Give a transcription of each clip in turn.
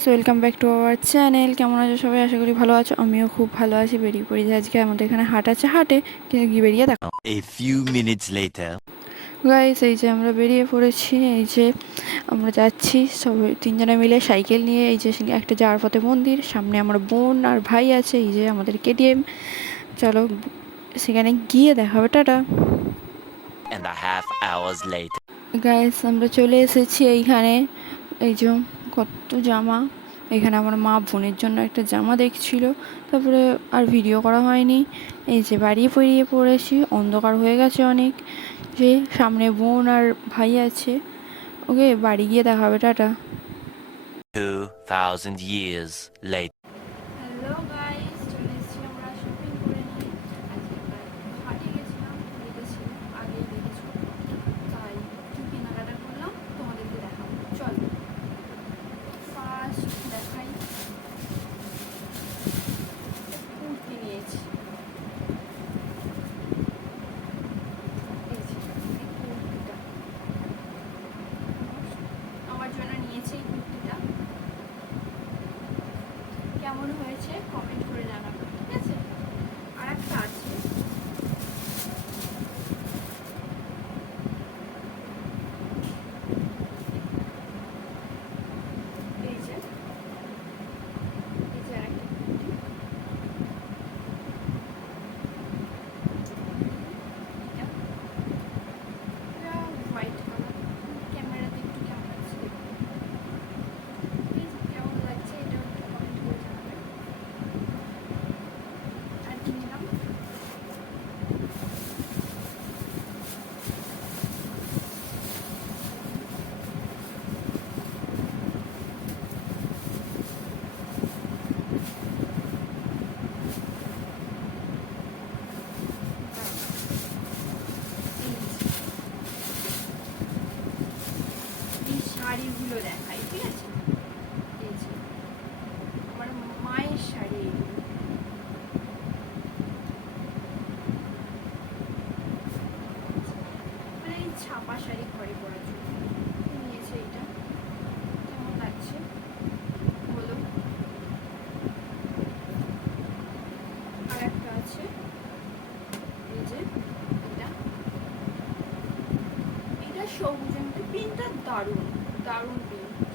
Guys, welcome back to our channel. কেমন আছো সবাই? আশা করি ভালো আছো। আমিও খুব ভালো আছি। বেরিয়ে পড়েছি আজকে আমাদের এখানে হাট আছে, হাটে গিয়ে বেরিয়ে দেখো। A few minutes later. Guys, এই যে আমরা বেরিয়ে পড়েছি। এই যে আমরা যাচ্ছি সবাই তিনজনে মিলে সাইকেল নিয়ে। এই যে একটা যাওয়ার পথে মন্দির, সামনে আমার বোন আর ভাই আছে। এই যে আমাদের কেটিএম। চলো সেখানে গিয়ে দেখা হবে। Tata. And a half hours later. Guys, আমরা চলে এসেছি এইখানে। এই যে কত জামা। এখানে আমার মা বোনের জন্য একটা জামা দেখছিল, তারপরে আর ভিডিও করা হয়নি। এই যে বেরিয়ে পড়েছি, অন্ধকার হয়ে গেছে অনেক। যে সামনে বোন আর ভাই আছে। ওকে, বাড়ি গিয়ে দেখা হবে। Tata. 2000 years later. Hello guys, চলে এসেছি আমরা শপিং করে নিয়ে। আজকে আমরা হাটে গেছিলাম, আগেই দেখেছো। তাই কি কেনাকাটা করলাম তোমাদেরকে দেখাবো। চলো ফার্স্ট দেখাই, কুর্তি নিয়েছি। এই যে এই কুর্তিটা আমার জন্য নিয়েছি। এই কুর্তিটা কেমন হয়েছে কমেন্ট করে জানাবে, ঠিক আছে? আর একটা আছে, এই যে এই যে আরেকটা কুর্তি। এটা হোয়াইট কালার। ক্যামেরাতে একটু কেমন আছে, প্লিজ কেমন লাগছে এটা একটু কমেন্ট করে জানাবে। আর কি নিলাম, এই শাড়িগুলো দেখাই, ঠিক আছে? এই যে আমার মায়ের শাড়ি এগুলো। মানে এই ছাপা শাড়ি ঘরে পরার জন্য নিয়েছে। এটা কেমন লাগছে বলো। আর একটা আছে, এই যে এটা এটা সবুজের মধ্যে প্রিন্টটা দারুণ দারুণ প্রিন্ট,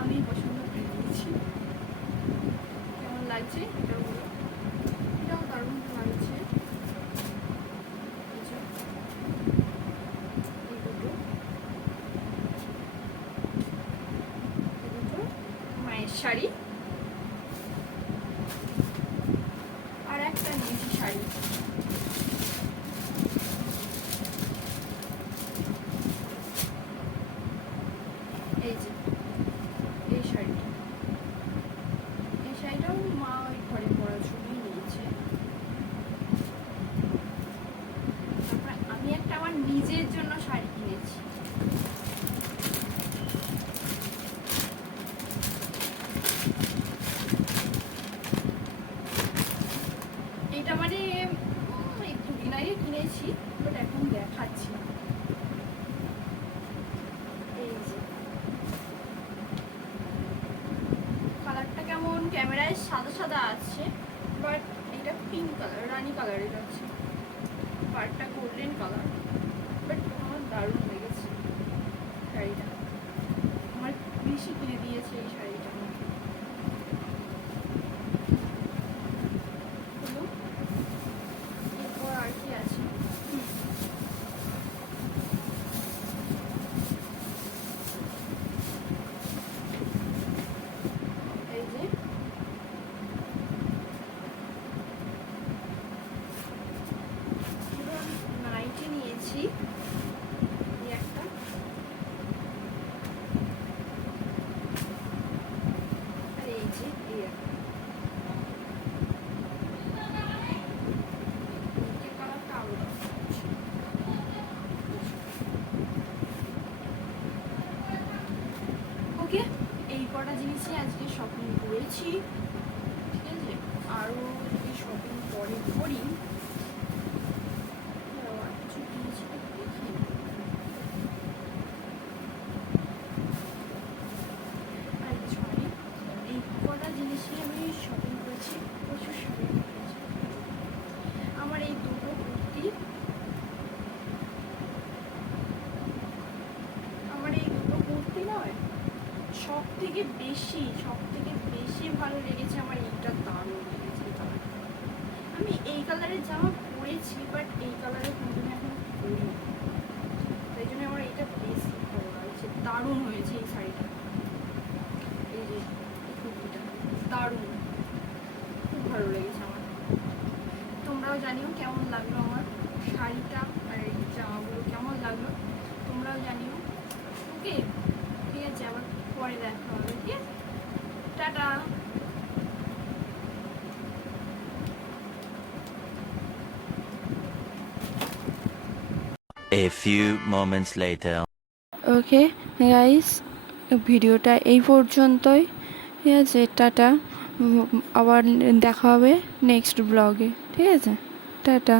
আমি পছন্দ করে নিয়েছি। কেমন লাগছে এটা বলো। এটাও দারুণ লাগছে। এই যে এই দুটো মায়ের শাড়ি। আর একটা নিয়েছি শাড়ি, এই যে এই শাড়িটা। এই শাড়িটাও মা ওই ঘরে পরার জন্যই নিয়েছে। তারপর আমি একটা আমার নিজের জন্য শাড়ি কিনেছি। এটা মানে একটু দিন আগে কিনেছি, বাট এখন দেখাচ্ছি না। এই যে কালারটা কেমন, ক্যামেরায় সাদা সাদা আছে, বাট এটা পিঙ্ক কালার, রানী কালারের আছে। পাড়টা গোল্ডেন কালার, বাট আমার দারুণ লেগেছে শাড়িটা। আমার বেশি কিনে দিয়েছে এই শাড়িটা আমাকে। এরপর আর কি আছে, এই যে নাইটি নিয়েছি একটা। আর এই যে এই কালারটা আরো ওকে। এই কটা জিনিসই আজকে শপিং করেছি, ঠিক আছে? আরও যদি শপিং পরে করি, কিছু কিনেছি দেখি। শপিং করেছি, প্রচুর শপিং করেছি। আমার এই দুটো কুর্তি, নয়, সব থেকে বেশি ভালো লেগেছে আমার এইটা, দারুণ লেগেছে এই কালারটা। আমি এই কালারের জামা পরেছি, বাট এই কালারের কোনোদিন এখন পরিনি, তাই জন্য আমার এইটা বেশি ভালো লাগছে। দারুণ হয়েছে এই শাড়িটা, এই যে কুর্তিটা দারুণ, খুব ভালো লেগেছে আমার। তোমরাও জানিও কেমন লাগলো আমার শাড়িটা আর এই জামাগুলো কেমন লাগলো, তোমরাও জানিও। ওকে, ঠিক আছে, আবার পরে দেখা হবে, ঠিক আছে, tata. A few moments later. Okay guys, ভিডিওটা এই পর্যন্তই, ঠিক আছে, টাটা। আবার দেখা হবে নেক্সট ব্লগে, ঠিক আছে, টাটা।